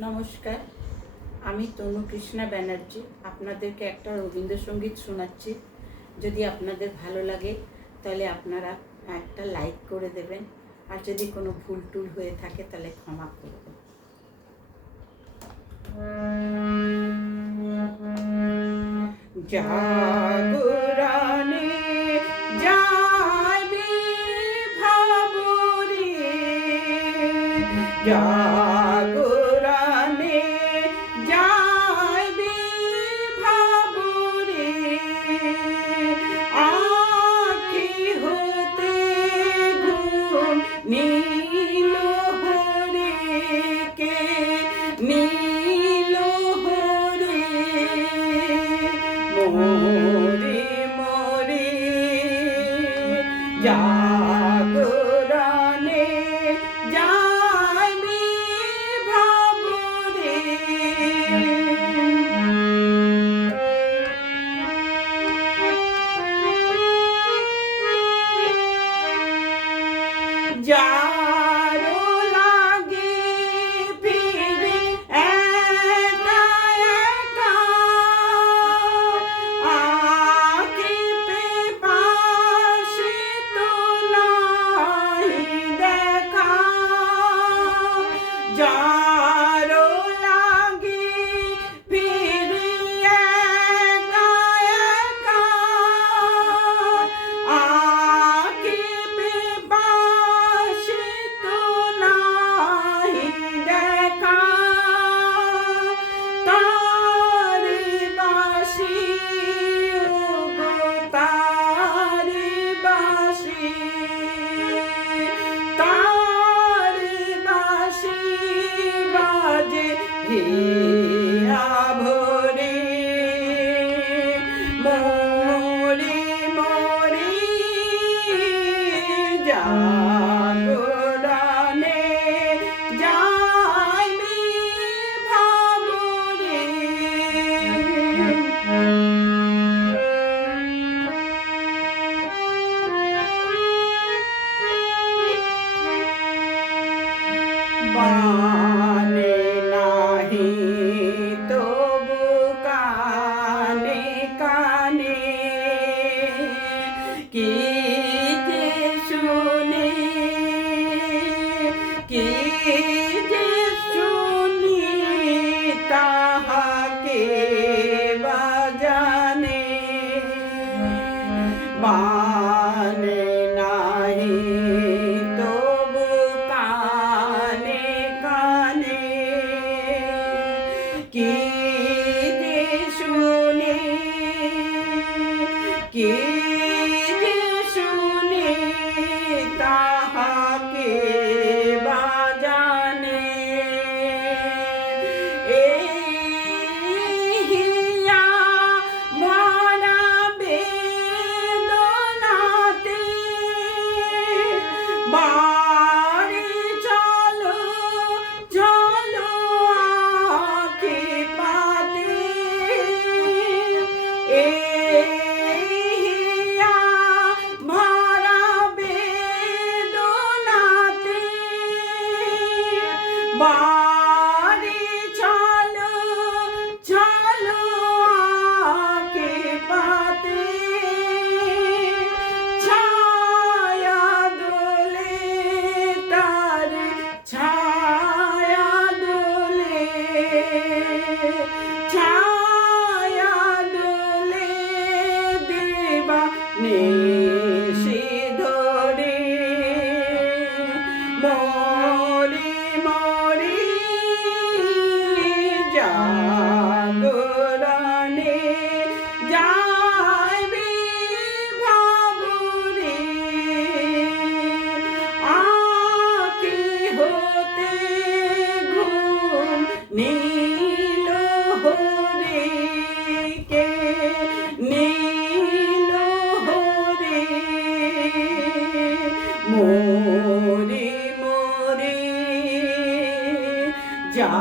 নমস্কার, আমি তনু কৃষ্ণা ব্যানার্জি আপনাদেরকে একটা রবীন্দ্রসঙ্গীত শোনাচ্ছি। যদি আপনাদের ভালো লাগে তাহলে আপনারা একটা লাইক করে দেবেন, আর যদি কোনো ভুল টুল হয়ে থাকে তাহলে ক্ষমা করবেন। জাগরণে যাবি ভাবরে, জাগরণে যাবি ভাবরে, আখি হতে ঘুম নীল হরে, কে নীল হরে, মোরে মোরে জাগরণে যাবি ভাবরে। যারো লাগে ফিরে একা একা, আঁখি পেপাসে তো নাই দেখা, যারো লাগে ফিরে একা একা, আঁখি পেপাসে তো নাই দেখা, তারি বাসি ওগো তারি বাসি, তারি বাসি বাজে হিয়া ভরে, মোরে মোরে জাগরণে যাবি ভাবরে। বানে নাহি তবু কানে কানে, কি যে শুনি, কি যে শুনি, তাহাকে বাজানে, বানে নাহি তবু কানে কানে, কি যে শুনি, কি যে শুনি, তাহাকে বাজানে। এই হিয়া ভরা বেদনাতে বাড়ি চলো চলো আঁখি পাতে, এই হিয়া ভরা বেদনাতে বাড়ি চলো চলো আঁখি পাতে, ছায়া দোলে তার ছায়া দোলে, ছায়া দোলে দেবা নিশি ধরে, মোরে মোরে জাগরণে যাবি ভাবরে, আঁখি হতে ঘুম নীল হরে, কে নীল হরে, মোরে মোরে যা